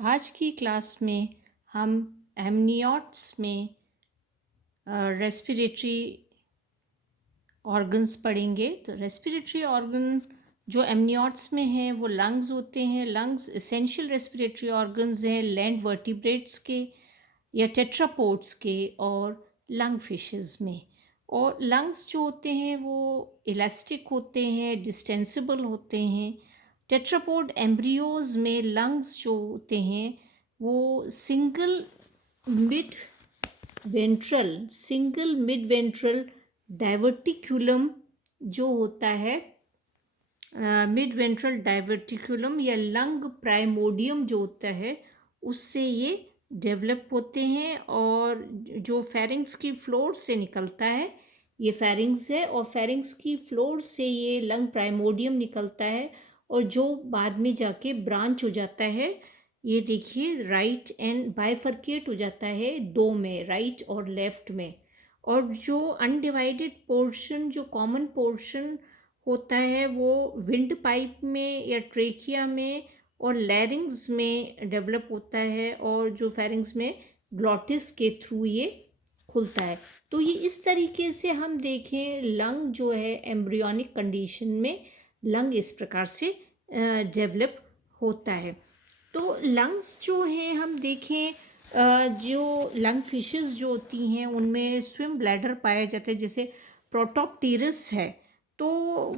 आज की क्लास में हम एमनियोट्स में रेस्पिरेटरी ऑर्गन्स पढ़ेंगे। तो रेस्पिरेटरी ऑर्गन जो एमनियोट्स में हैं वो लंग्स होते हैं। लंग्स एसेंशियल रेस्पिरेटरी ऑर्गन्स हैं लैंड वर्टिब्रेट्स के या टेट्रापोड्स के और लंग फिशेस में। और लंग्स जो होते हैं वो इलास्टिक होते हैं, डिस्टेंसिबल होते हैं। टेट्रापोड एम्ब्रियोज में लंग्स जो होते हैं वो सिंगल मिड वेंट्रल डाइवर्टिकुलम जो होता है, मिड वेंट्रल डाइवर्टिकुलम या लंग प्राइमोडियम जो होता है उससे ये डेवलप होते हैं। और जो फेरिंग्स की फ्लोर से निकलता है ये फेरिंग्स है, और फेरिंग्स की फ्लोर से ये लंग प्राइमोडियम निकलता है और जो बाद में जाके ब्रांच हो जाता है। ये देखिए राइट एंड बाइफर्केट हो जाता है दो में, राइट और लेफ्ट में। और जो अनडिवाइडेड पोर्शन, जो कॉमन पोर्शन होता है वो विंड पाइप में या ट्रेकिया में और लैरिंग्स में डेवलप होता है, और जो फेरिंग्स में ग्लॉटिस के थ्रू ये खुलता है। तो ये इस तरीके से हम देखें लंग जो है एम्ब्रियोनिक कंडीशन में लंग इस प्रकार से डेवलप होता है। तो लंग्स जो हैं हम देखें, जो लंग फिशेस जो होती हैं उनमें स्विम ब्लैडर पाया जाता है, जैसे प्रोटोप्टेरस है। तो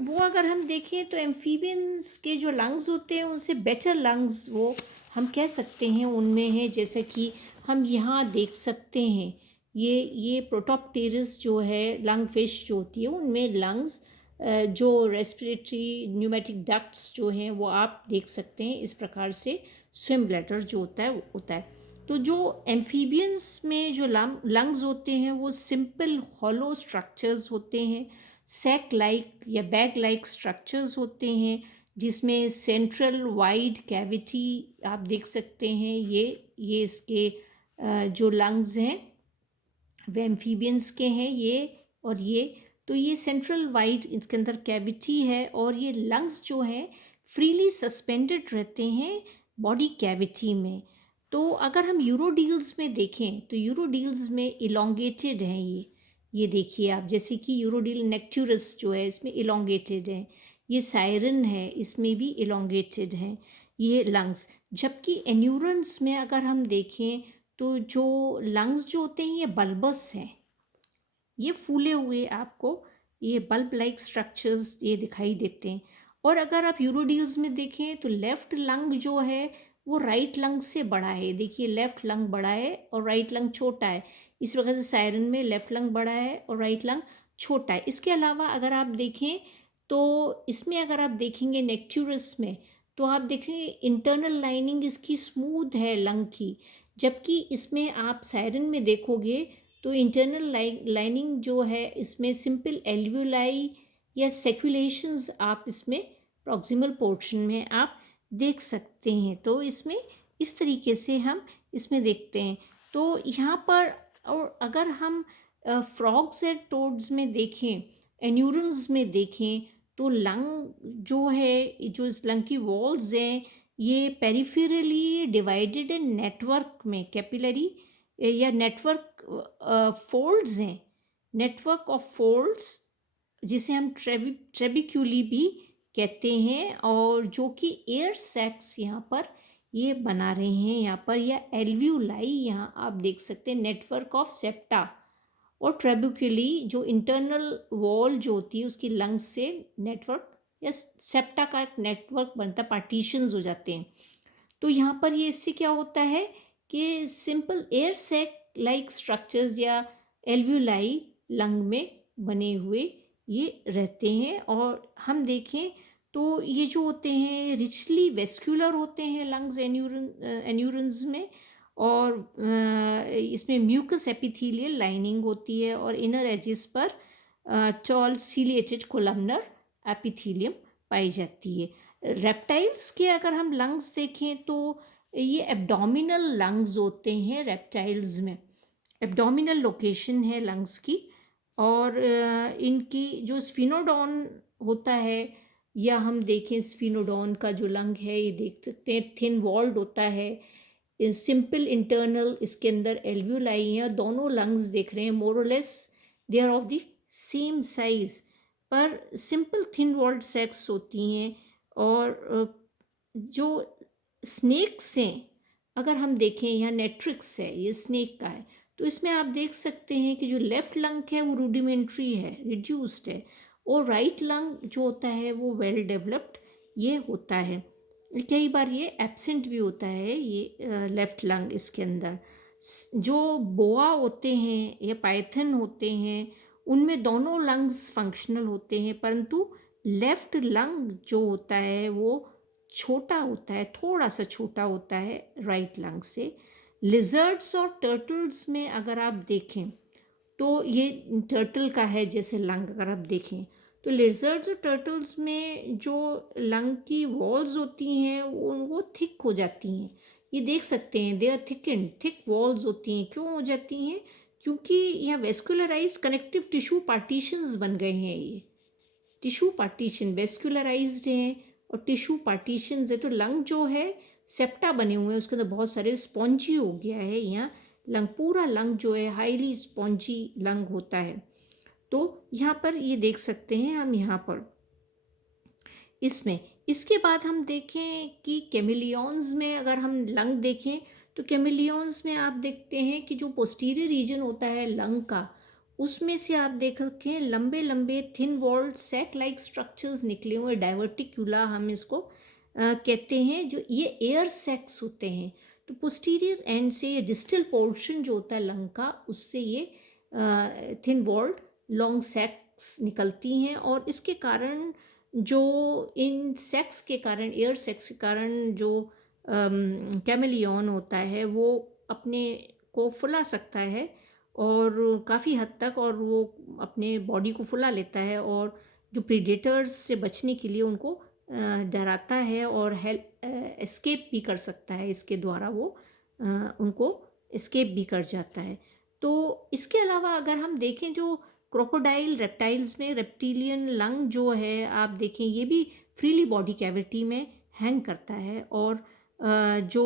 वो अगर हम देखें तो एम्फीबियंस के जो लंग्स होते हैं उनसे बेटर लंग्स वो हम कह सकते हैं उनमें है। जैसे कि हम यहाँ देख सकते हैं ये प्रोटोप्टेरस जो है लंग फिश जो होती है उनमें लंग्स, जो रेस्पिरेटरी न्यूमेटिक डक्ट्स जो हैं वो आप देख सकते हैं इस प्रकार से स्विम ब्लैडर जो होता है वो होता है। तो जो एम्फीबियंस में जो लंग्स होते हैं वो सिंपल हॉलो स्ट्रक्चर्स होते हैं, सैक लाइक या बैग लाइक स्ट्रक्चर्स होते हैं, जिसमें सेंट्रल वाइड कैविटी आप देख सकते हैं। ये इसके जो लंग्स हैं वे एम्फीबियंस के हैं ये और ये। तो ये सेंट्रल वाइड इसके अंदर कैविटी है, और ये लंग्स जो हैं फ्रीली सस्पेंडेड रहते हैं बॉडी कैविटी में। तो अगर हम यूरोडील्स में देखें तो यूरोडील्स में इलोंगेटेड हैं ये देखिए आप, जैसे कि यूरोडील नेक्टुरस जो है इसमें इलोंगेटेड है, ये सायरन है इसमें भी इलोंगेटेड हैं ये लंग्स। जबकि एन्यूरेंस में अगर हम देखें तो जो लंग्स जो होते हैं ये बल्बस हैं, ये फूले हुए आपको ये बल्ब लाइक स्ट्रक्चर्स ये दिखाई देते हैं। और अगर आप यूरोडील्स में देखें तो लेफ्ट लंग जो है वो राइट लंग से बड़ा है। देखिए लेफ्ट लंग बड़ा है और राइट लंग छोटा है। इस वजह से सायरन में लेफ्ट लंग बड़ा है और राइट लंग छोटा है। इसके अलावा अगर आप देखें तो इसमें अगर आप देखेंगे नेक्टुरस में तो आप देखेंगे इंटरनल लाइनिंग इसकी स्मूथ है लंग की, जबकि इसमें आप सायरन में देखोगे तो इंटरनल लाइनिंग जो है इसमें सिंपल एल्व्यूलाई या सेक्युलेशंस आप इसमें प्रॉक्सिमल पोर्शन में आप देख सकते हैं। तो इसमें इस तरीके से हम इसमें देखते हैं। तो यहाँ पर और अगर हम फ्रॉग्स एंड टोड्स में देखें, एन्यूरन्स में देखें, तो लंग जो है, जो इस लंग की वॉल्स हैं ये पेरिफेरली डिवाइडेड इन नेटवर्क में, कैपिलरी या नेटवर्क फोल्ड्स हैं, नेटवर्क ऑफ फोल्ड्स जिसे हम ट्रेबिक्यूली भी कहते हैं, और जो कि एयर सैक्स यहाँ पर ये बना रहे हैं यहाँ पर, या एल्व्यूलाई यहाँ आप देख सकते हैं, नेटवर्क ऑफ सेप्टा। और ट्रेबिक्यूली जो इंटरनल वॉल जो होती है उसकी लंग्स से नेटवर्क या सेप्टा का एक नेटवर्क बनता है, पार्टीशंस हो जाते हैं। तो यहाँ पर ये इससे क्या होता है कि simple air sac like structures या एल्व्यूलाई लंग में बने हुए ये रहते हैं। और हम देखें तो ये जो होते हैं रिचली वेस्कुलर होते हैं लंग्स एन्यूरन्स में, और इसमें म्यूकस एपिथेलियल लाइनिंग होती है और इनर एजेस पर टॉल सीलिएटेड कोलमनर एपिथेलियम पाई जाती है। रेप्टाइल्स के अगर हम लंग्स देखें तो ये एब्डोमिनल लंग्स होते हैं रेप्टाइल्स में, एब्डोमिनल लोकेशन है लंग्स की। और इनकी जो स्फिनोडॉन होता है, या हम देखें स्फिनोडॉन का जो लंग है ये देख सकते हैं थिन वॉल्ड होता है, सिंपल इंटरनल, इसके अंदर एल्व्यूलाई हैं, दोनों लंग्स देख रहे हैं, मोर और less they are of the same size, पर सिंपल थिन वॉल्ड सैक्स होती हैं। और जो स्नेक्स हैं, अगर हम देखें, यहाँ नेट्रिक्स है, ये स्नेक का है, तो इसमें आप देख सकते हैं कि जो लेफ्ट लंग है वो रूडिमेंट्री है, रिड्यूस्ड है, और राइट लंग जो होता है वो वेल डेवलप्ड ये होता है। कई बार ये एब्सेंट भी होता है, ये लेफ्ट लंग इसके अंदर। जो बोआ होते हैं या पाइथन होते हैं, उनमें दोनों लंग्स फंक्शनल होते हैं, परंतु लेफ्ट लंग जो होता है वो छोटा होता है, थोड़ा सा छोटा होता है राइट लंग से। लिजर्ड्स और टर्टल्स में अगर आप देखें तो ये टर्टल का है जैसे लंग, अगर आप देखें तो लिजर्ड्स और टर्टल्स में जो लंग की वॉल्स होती हैं वो थिक हो जाती हैं। ये देख सकते हैं, they are thick and thick walls होती हैं। क्यों हो जाती हैं? क्योंकि यहाँ वेस्कुलराइज्ड कनेक्टिव टिश्यू पार्टीशंस बन गए हैं। ये टिश्यू पार्टीशन वेस्कुलराइज्ड हैं और टिश्यू पार्टीशंस है, तो लंग जो है सेप्टा बने हुए हैं, उसके अंदर बहुत सारे स्पॉन्जी हो गया है। यहाँ लंग, पूरा लंग जो है हाईली स्पॉन्जी लंग होता है। तो यहाँ पर ये देख सकते हैं हम यहाँ पर इसमें। इसके बाद हम देखें कि कैमिलियंस में अगर हम लंग देखें तो कैमिलियंस में आप देखते हैं कि जो पोस्टीरियर रीजन होता है लंग का, उसमें से आप देखें लंबे लंबे thin walled sac like structures निकले हुए, डाइवर्टिक्यूला हम इसको कहते हैं, जो ये एयर सैक्स होते हैं। तो पोस्टीरियर एंड से ये डिस्टल पोर्शन जो होता है लंग का, उससे ये थिन वॉल्ड लॉन्ग सैक्स निकलती हैं, और इसके कारण जो इन सेक्स के कारण, एयर सेक्स के कारण जो कैमिलियन होता है वो अपने को फुला सकता है और काफ़ी हद तक, और वो अपने बॉडी को फुला लेता है, और जो प्रीडेटर्स से बचने के लिए उनको डराता है और हेल्प एस्केप भी कर सकता है, इसके द्वारा वो उनको एस्केप भी कर जाता है। तो इसके अलावा अगर हम देखें जो क्रोकोडाइल रेप्टाइल्स में रेप्टिलियन लंग जो है, आप देखें ये भी फ्रीली बॉडी कैविटी में हैंग करता है। और जो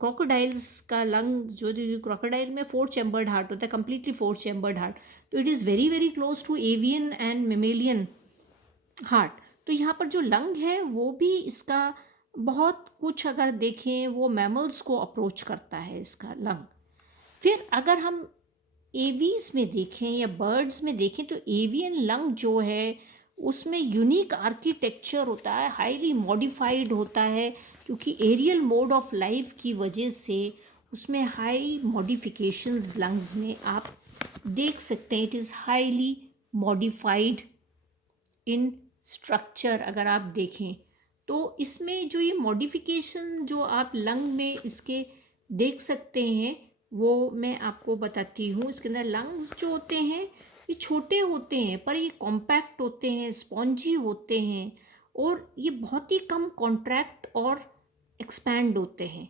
क्रोकोडाइल्स का लंग, जो क्रोकोडाइल में 4 चैम्बर्ड हार्ट होता है, कम्प्लीटली 4 चैम्बर्ड हार्ट, तो it is very very close to avian and mammalian heart. तो यहाँ पर जो लंग है वो भी इसका बहुत कुछ अगर देखें वो मैमल्स को अप्रोच करता है इसका लंग। फिर अगर हम एवीज में देखें या बर्ड्स में देखें तो एवियन लंग जो है उसमें यूनिक आर्किटेक्चर होता है, हाईली मॉडिफाइड होता है, क्योंकि एरियल मोड ऑफ लाइफ की वजह से उसमें हाई मॉडिफिकेशंस लंग्स में आप देख सकते हैं। It is highly modified in structure. अगर आप देखें तो इसमें जो ये मॉडिफिकेशन जो आप लंग में इसके देख सकते हैं वो मैं आपको बताती हूँ। इसके अंदर लंग्स जो होते हैं ये छोटे होते हैं, पर ये कॉम्पैक्ट होते हैं, स्पॉन्जी होते हैं, और ये बहुत ही कम कॉन्ट्रैक्ट और एक्सपैंड होते हैं,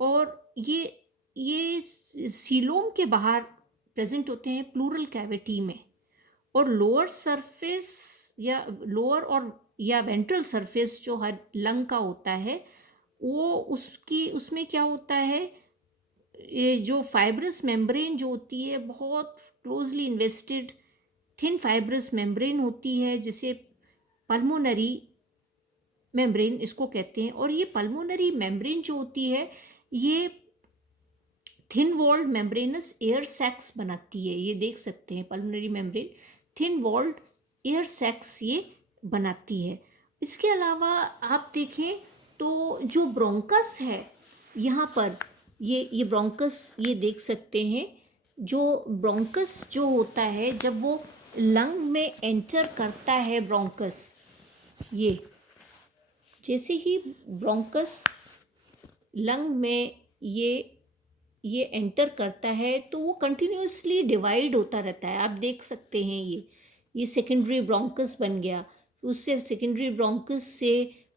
और ये सीलोम के बाहर प्रेजेंट होते हैं प्लूरल कैविटी में। और लोअर सरफेस या लोअर और या वेंट्रल सरफेस जो हर लंग का होता है वो उसमें क्या होता है, ये जो फाइब्रस मेम्ब्रेन जो होती है बहुत closely invested thin fibrous membrane होती है, जिसे पल्मोनरी मेम्ब्रेन इसको कहते हैं। और ये पल्मोनरी मेम्ब्रेन जो होती है ये thin walled membranous air sacs बनाती है। ये देख सकते हैं pulmonary membrane thin walled air sacs ये बनाती है। इसके अलावा आप देखें तो जो ब्रोंकस है यहाँ पर, ये ब्रोंकस ये देख सकते हैं। जो ब्रोंकस जो होता है जब वो लंग में एंटर करता है, ब्रोंकस ये जैसे ही ब्रोंकस लंग में ये एंटर करता है तो वो कंटिन्यूसली डिवाइड होता रहता है। आप देख सकते हैं ये सेकेंडरी ब्रोंकस बन गया। उससे सेकेंडरी ब्रोंकस से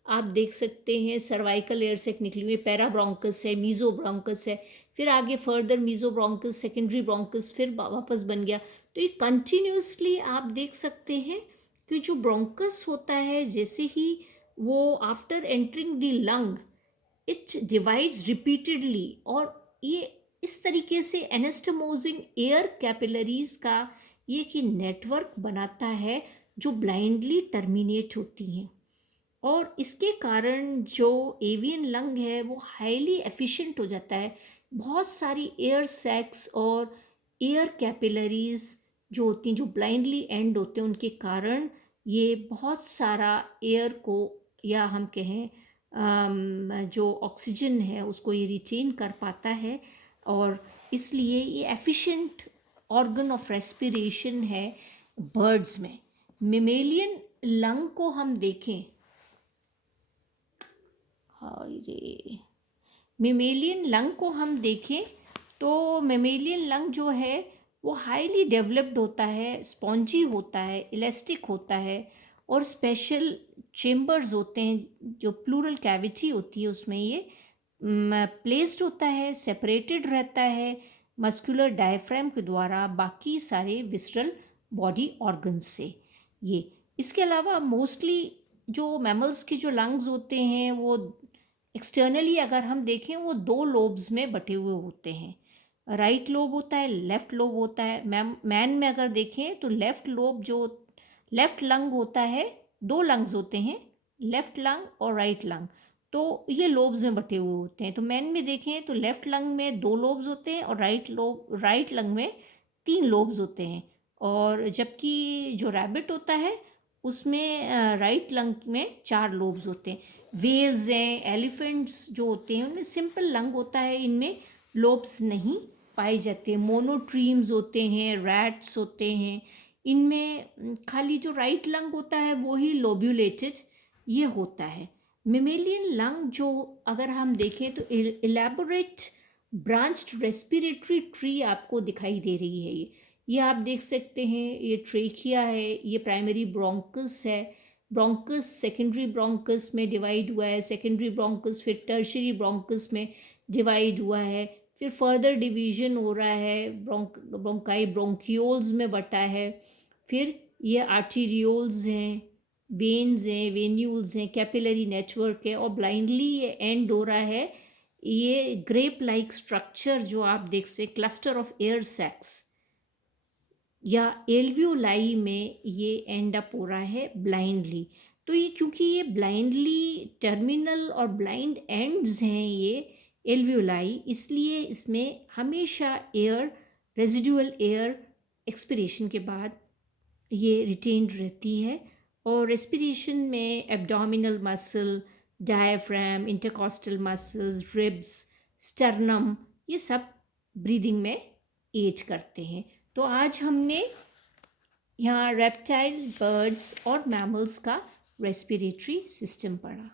आप देख सकते हैं सर्वाइकल एयर सैक निकली हुई, पैरा ब्रोंकस है, मीजो ब्रोंकस है, फिर आगे further mesobronchus, secondary bronchus, फिर वापस बन गया। तो ये कंटिन्यूसली आप देख सकते हैं कि जो ब्रोंकस होता है जैसे ही वो after entering the lung it divides repeatedly, और ये इस तरीके से एनास्टमोजिंग एयर कैपिलरीज का ये कि नेटवर्क बनाता है जो ब्लाइंडली टर्मिनेट होती हैं, और इसके कारण जो एवियन लंग है वो हाईली एफिशिएंट हो जाता है। बहुत सारी एयर सैक्स और एयर कैपिलरीज जो होती हैं, जो ब्लाइंडली एंड होते हैं, उनके कारण ये बहुत सारा एयर को, या हम कहें जो ऑक्सीजन है उसको ये रिटेन कर पाता है, और इसलिए ये एफिशिएंट ऑर्गन ऑफ रेस्पिरेशन है बर्ड्स में। मेमेलियन लंग को हम देखें, रे मेमेलियन लंग को हम देखें तो मेमेलियन लंग जो है वो हाईली डेवलप्ड होता है, स्पॉन्जी होता है, इलास्टिक होता है, और स्पेशल चेम्बर्स होते हैं, जो प्लूरल कैविटी होती है उसमें ये प्लेस्ड होता है, सेपरेटेड रहता है मस्कुलर डायफ्राम के द्वारा बाकी सारे विसरल बॉडी ऑर्गन्स से। ये इसके अलावा मोस्टली जो मैमल्स के जो लंग्स होते हैं वो एक्सटर्नली अगर हम देखें वो दो लोब्स में बटे हुए होते हैं, राइट लोब होता है, लेफ्ट लोब होता है। मैन में अगर देखें तो लेफ्ट लोब जो लेफ्ट लंग होता है, दो लंग्स होते हैं, लेफ्ट लंग और राइट लंग, तो ये लोब्स में बटे हुए होते हैं। तो मैन में देखें तो लेफ्ट लंग में दो लोब्स होते हैं और राइट लंग में तीन लोब्स होते हैं, और जबकि जो रैबिट होता है उसमें राइट लंग में चार लोब्स होते हैं। वेल्स हैं, एलिफेंट्स जो होते हैं उनमें सिंपल लंग होता है, इनमें लोब्स नहीं पाए जाते हैं। मोनोट्रीम्स होते हैं, रैट्स होते हैं, इनमें खाली जो राइट लंग होता है वो ही लोब्यूलेटेड ये होता है। मेमेलियन लंग जो अगर हम देखें तो इलेबोरेट ब्रांच्ड रेस्पिरेटरी ट्री आपको दिखाई दे रही है। ये आप देख सकते हैं, ये ट्रेकिया है, ये प्राइमरी ब्रोंकस है, ब्रोंकस सेकेंडरी ब्रोंकस में डिवाइड हुआ है, सेकेंडरी ब्रोंकस फिर टर्शरी ब्रोंकस में डिवाइड हुआ है, फिर फर्दर डिवीजन हो रहा है, ब्रोंकाई ब्रोंक्यूल्स में बटा है, फिर ये आर्टीरियोल्स हैं, वेन्स हैं, वेन्यूल्स हैं, कैपिलरी नेटवर्क है, और ब्लाइंडली ये एंड हो रहा है ये ग्रेप लाइक स्ट्रक्चर जो आप देख सकते, क्लस्टर ऑफ एयर सैक्स या एल्वियोलाई में ये एंड अप हो रहा है ब्लाइंडली। तो ये क्योंकि ये ब्लाइंडली टर्मिनल और ब्लाइंड एंड्स हैं ये एल्वियोलाई, इसलिए इसमें हमेशा एयर, रेजिडुअल एयर एक्सपिरेशन के बाद ये रिटेन्ड रहती है, और रेस्पिरेशन में abdominal muscle, diaphragm, intercostal muscles, ribs, sternum, ये सब ब्रीदिंग में एड करते हैं। तो आज हमने यहाँ रेप्टाइल, बर्ड्स और मैमल्स का रेस्पिरेटरी सिस्टम पढ़ा।